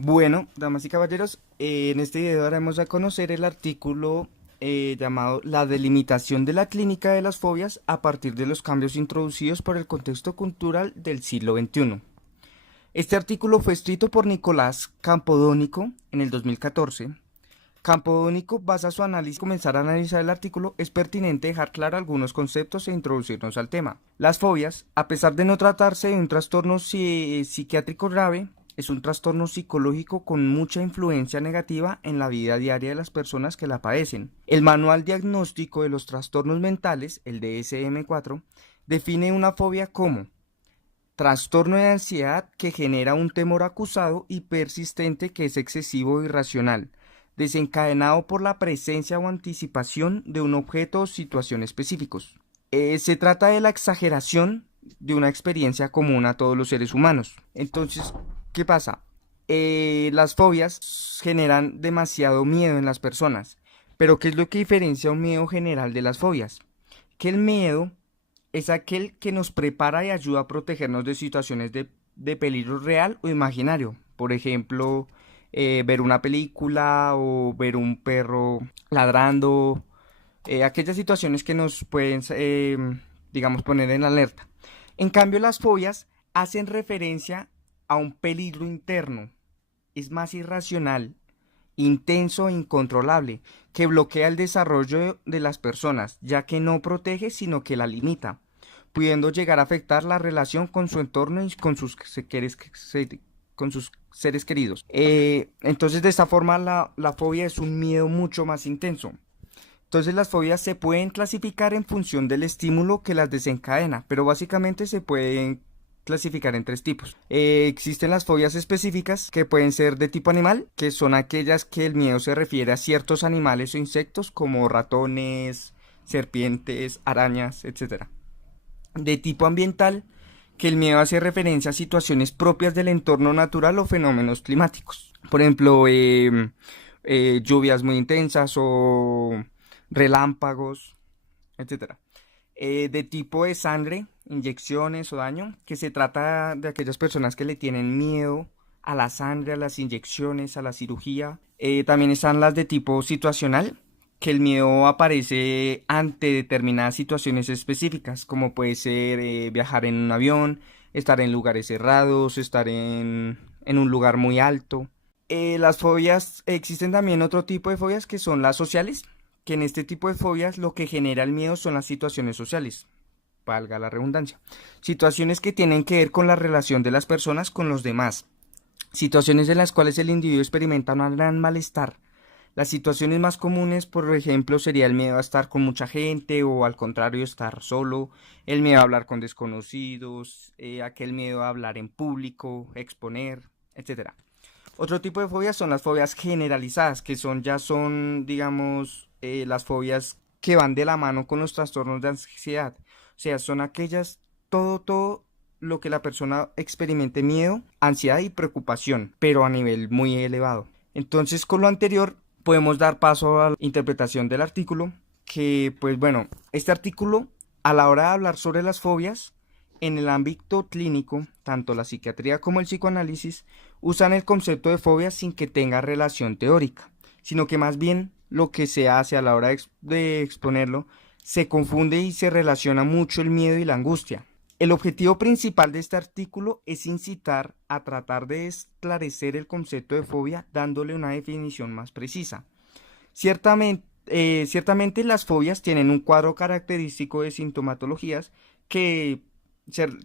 Bueno, damas y caballeros, en este video daremos a conocer el artículo llamado La delimitación de la clínica de las fobias a partir de los cambios introducidos por el contexto cultural del siglo XXI. Este artículo fue escrito por Nicolás Campodónico en el 2014. Campodónico basa su análisis. Comenzar a analizar el artículo es pertinente dejar claro algunos conceptos e introducirnos al tema. Las fobias, a pesar de no tratarse de un trastorno psiquiátrico grave, es un trastorno psicológico con mucha influencia negativa en la vida diaria de las personas que la padecen. El Manual Diagnóstico de los Trastornos Mentales, el DSM-4, define una fobia como trastorno de ansiedad que genera un temor acusado y persistente que es excesivo o irracional, desencadenado por la presencia o anticipación de un objeto o situación específicos. Se trata de la exageración de una experiencia común a todos los seres humanos. Entonces, ¿qué pasa? Las fobias generan demasiado miedo en las personas. Pero ¿qué es lo que diferencia un miedo general de las fobias? Que el miedo es aquel que nos prepara y ayuda a protegernos de situaciones de peligro real o imaginario. Por ejemplo, ver una película o ver un perro ladrando, aquellas situaciones que nos pueden, digamos, poner en alerta. En cambio, las fobias hacen referencia a un peligro interno, es más irracional, intenso e incontrolable, que bloquea el desarrollo de las personas, ya que no protege, sino que la limita, pudiendo llegar a afectar la relación con su entorno y con sus seres queridos. Entonces, de esta forma, la fobia es un miedo mucho más intenso. Entonces, las fobias se pueden clasificar en función del estímulo que las desencadena, pero básicamente se pueden clasificar en tres tipos. Existen las fobias específicas que pueden ser de tipo animal, que son aquellas que el miedo se refiere a ciertos animales o insectos como ratones, serpientes, arañas, etcétera. De tipo ambiental, que el miedo hace referencia a situaciones propias del entorno natural o fenómenos climáticos. Por ejemplo, lluvias muy intensas o relámpagos, etcétera. De tipo de sangre, inyecciones o daño, que se trata de aquellas personas que le tienen miedo a la sangre, a las inyecciones, a la cirugía. También están las de tipo situacional, que el miedo aparece ante determinadas situaciones específicas, como puede ser viajar en un avión, estar en lugares cerrados, estar en un lugar muy alto. Las fobias, existen también otro tipo de fobias que son las sociales, que en este tipo de fobias lo que genera el miedo son las situaciones sociales, valga la redundancia. Situaciones que tienen que ver con la relación de las personas con los demás. Situaciones en las cuales el individuo experimenta un gran malestar. Las situaciones más comunes, por ejemplo, sería el miedo a estar con mucha gente o al contrario estar solo, el miedo a hablar con desconocidos, aquel miedo a hablar en público, exponer, etcétera. Otro tipo de fobias son las fobias generalizadas, que son, digamos, las fobias que van de la mano con los trastornos de ansiedad. O sea, son aquellas, todo lo que la persona experimente miedo, ansiedad y preocupación, pero a nivel muy elevado. Entonces, con lo anterior, podemos dar paso a la interpretación del artículo, que, pues bueno, este artículo, a la hora de hablar sobre las fobias, en el ámbito clínico, tanto la psiquiatría como el psicoanálisis usan el concepto de fobia sin que tenga relación teórica, sino que más bien lo que se hace a la hora de exponerlo, se confunde y se relaciona mucho el miedo y la angustia. El objetivo principal de este artículo es incitar a tratar de esclarecer el concepto de fobia dándole una definición más precisa. Ciertamente las fobias tienen un cuadro característico de sintomatologías que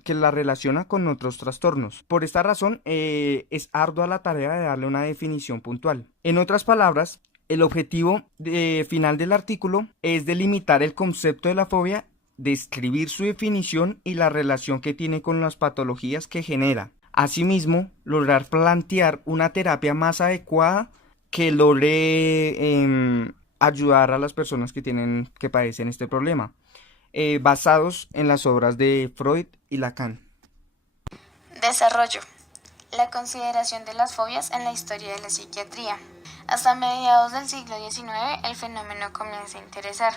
que la relaciona con otros trastornos. Por esta razón, es ardua la tarea de darle una definición puntual. En otras palabras, el objetivo final del artículo es delimitar el concepto de la fobia, describir su definición y la relación que tiene con las patologías que genera. Asimismo, lograr plantear una terapia más adecuada que logre ayudar a las personas que padecen este problema, basados en las obras de Freud y Lacan. Desarrollo. La consideración de las fobias en la historia de la psiquiatría. Hasta mediados del siglo XIX el fenómeno comienza a interesar.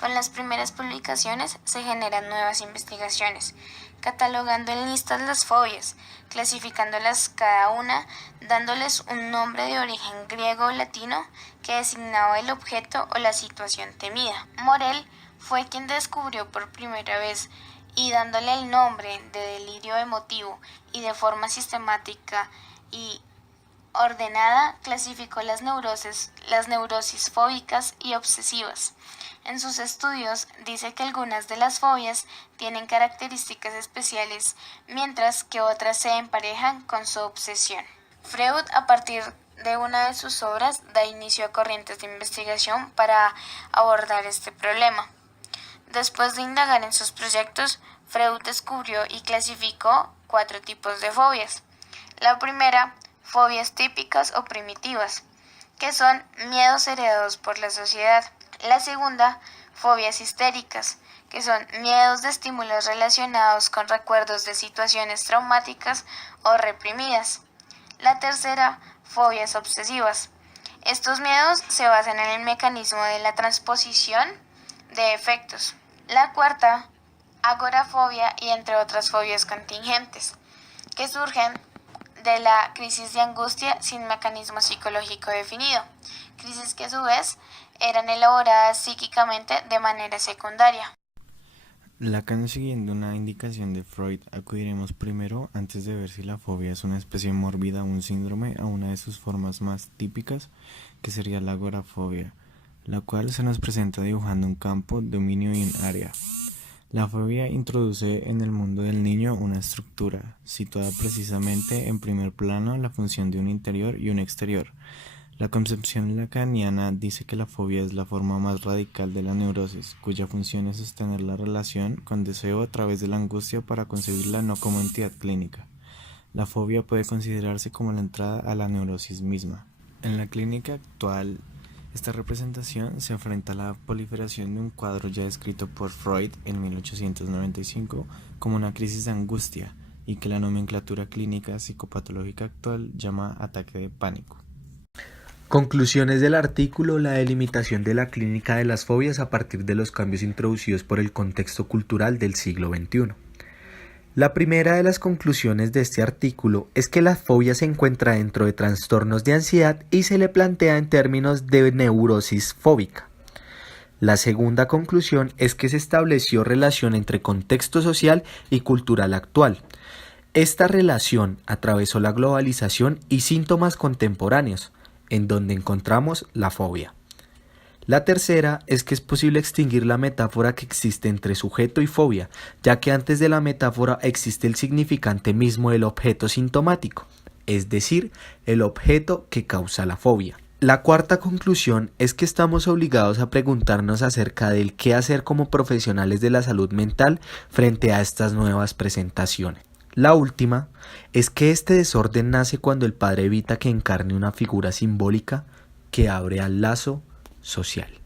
Con las primeras publicaciones se generan nuevas investigaciones, catalogando en listas las fobias, clasificándolas cada una, dándoles un nombre de origen griego o latino que designaba el objeto o la situación temida. Morel fue quien descubrió por primera vez y dándole el nombre de delirio emotivo y de forma sistemática y ordenada clasificó las neurosis fóbicas y obsesivas. En sus estudios dice que algunas de las fobias tienen características especiales, mientras que otras se emparejan con su obsesión. Freud, a partir de una de sus obras, da inicio a corrientes de investigación para abordar este problema. Después de indagar en sus proyectos, Freud descubrió y clasificó 4 tipos de fobias. La primera, fobias típicas o primitivas, que son miedos heredados por la sociedad. La segunda, fobias histéricas, que son miedos de estímulos relacionados con recuerdos de situaciones traumáticas o reprimidas. La tercera, fobias obsesivas. Estos miedos se basan en el mecanismo de la transposición de efectos. La cuarta, agorafobia y entre otras fobias contingentes, que surgen de la crisis de angustia sin mecanismo psicológico definido, crisis que a su vez eran elaboradas psíquicamente de manera secundaria. Lacan, siguiendo una indicación de Freud, acudiremos primero, antes de ver si la fobia es una especie mórbida o un síndrome, a una de sus formas más típicas, que sería la agorafobia, la cual se nos presenta dibujando un campo, dominio y un área. La fobia introduce en el mundo del niño una estructura, situada precisamente en primer plano la función de un interior y un exterior. La concepción lacaniana dice que la fobia es la forma más radical de la neurosis, cuya función es sostener la relación con deseo a través de la angustia para concebirla no como entidad clínica. La fobia puede considerarse como la entrada a la neurosis misma. En la clínica actual, esta representación se enfrenta a la proliferación de un cuadro ya descrito por Freud en 1895 como una crisis de angustia y que la nomenclatura clínica psicopatológica actual llama ataque de pánico. Conclusiones del artículo: la delimitación de la clínica de las fobias a partir de los cambios introducidos por el contexto cultural del siglo XXI. La primera de las conclusiones de este artículo es que la fobia se encuentra dentro de trastornos de ansiedad y se le plantea en términos de neurosis fóbica. La segunda conclusión es que se estableció relación entre contexto social y cultural actual. Esta relación atravesó la globalización y síntomas contemporáneos, en donde encontramos la fobia. La tercera es que es posible extinguir la metáfora que existe entre sujeto y fobia, ya que antes de la metáfora existe el significante mismo del objeto sintomático, es decir, el objeto que causa la fobia. La cuarta conclusión es que estamos obligados a preguntarnos acerca del qué hacer como profesionales de la salud mental frente a estas nuevas presentaciones. La última es que este desorden nace cuando el padre evita que encarne una figura simbólica que abre al lazo social.